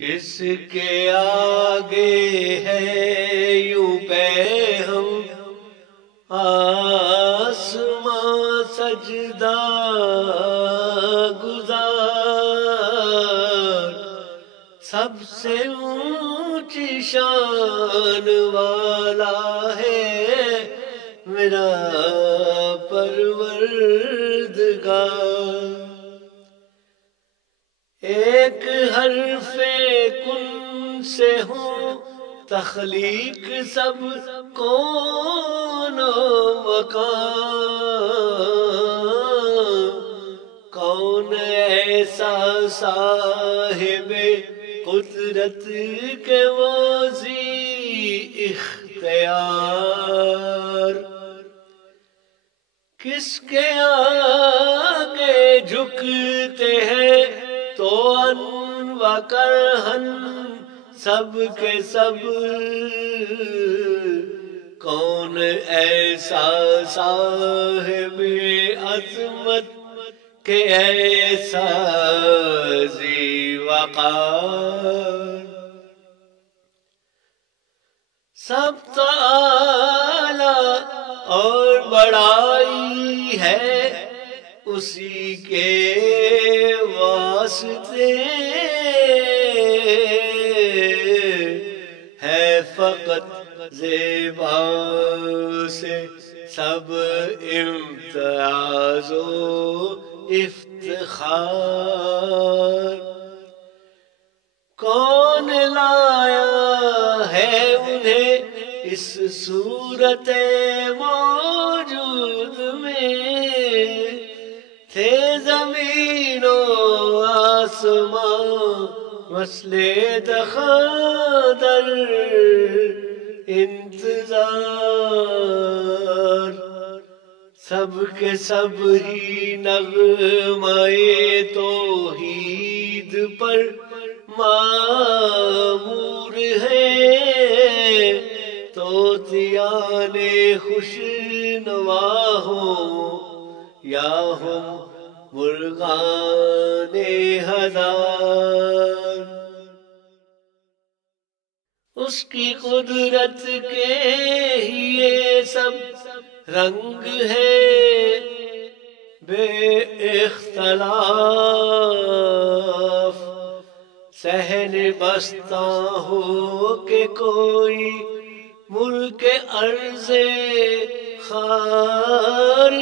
کس کے آگے ہے یوں پہ ہم آسمان سجدہ گزار، سب سے اونچی شان والا ہے میرا پروردگار۔ ایک حرف کن سے ہوں تخلیق سب کون و مکان، کون ایسا صاحب قدرت کے وہ ذی اختیار، کس کے آگے جھکتے ہیں تو ان و کرہن سب کے سب، کون ایسا صاحب عظمت کہ ایسا ذی وقار، سب تعالی اور بڑائی ہے اسی کے واسطے، ہے فقط زیبا سے سب امتیاز و افتخار، کون لایا ہے انہیں اس صورت موجود میں، تھے زمین و آسمان مسئلے دخادر انتظار، سب کے سب ہی نغمہ توحید پر معمور ہے، طوطیان خوش نوا ہوں یا ہم مرغان ہزار، اس کی قدرت کے ہی یہ سب رنگ ہے بے اختلاف، صحن بستہ ہو کہ کوئی ملک ارض خارزار،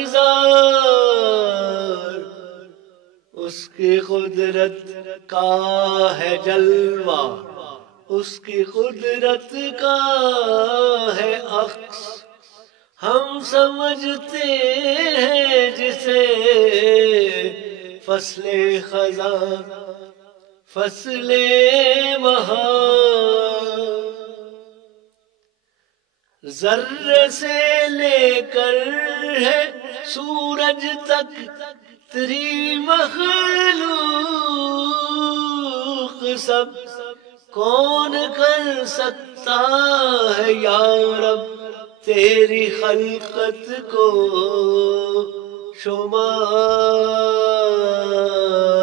اس کی قدرت کا ہے جلوہ، اس کی قدرت کا ہے عکس، ہم سمجھتے ہیں جسے فصل خزاں فصل بہار، ذرے سے لے کر ہے سورج تک تیری مخلوق سب، کون کر سکتا ہے یا رب تیری خلقت کو شمار۔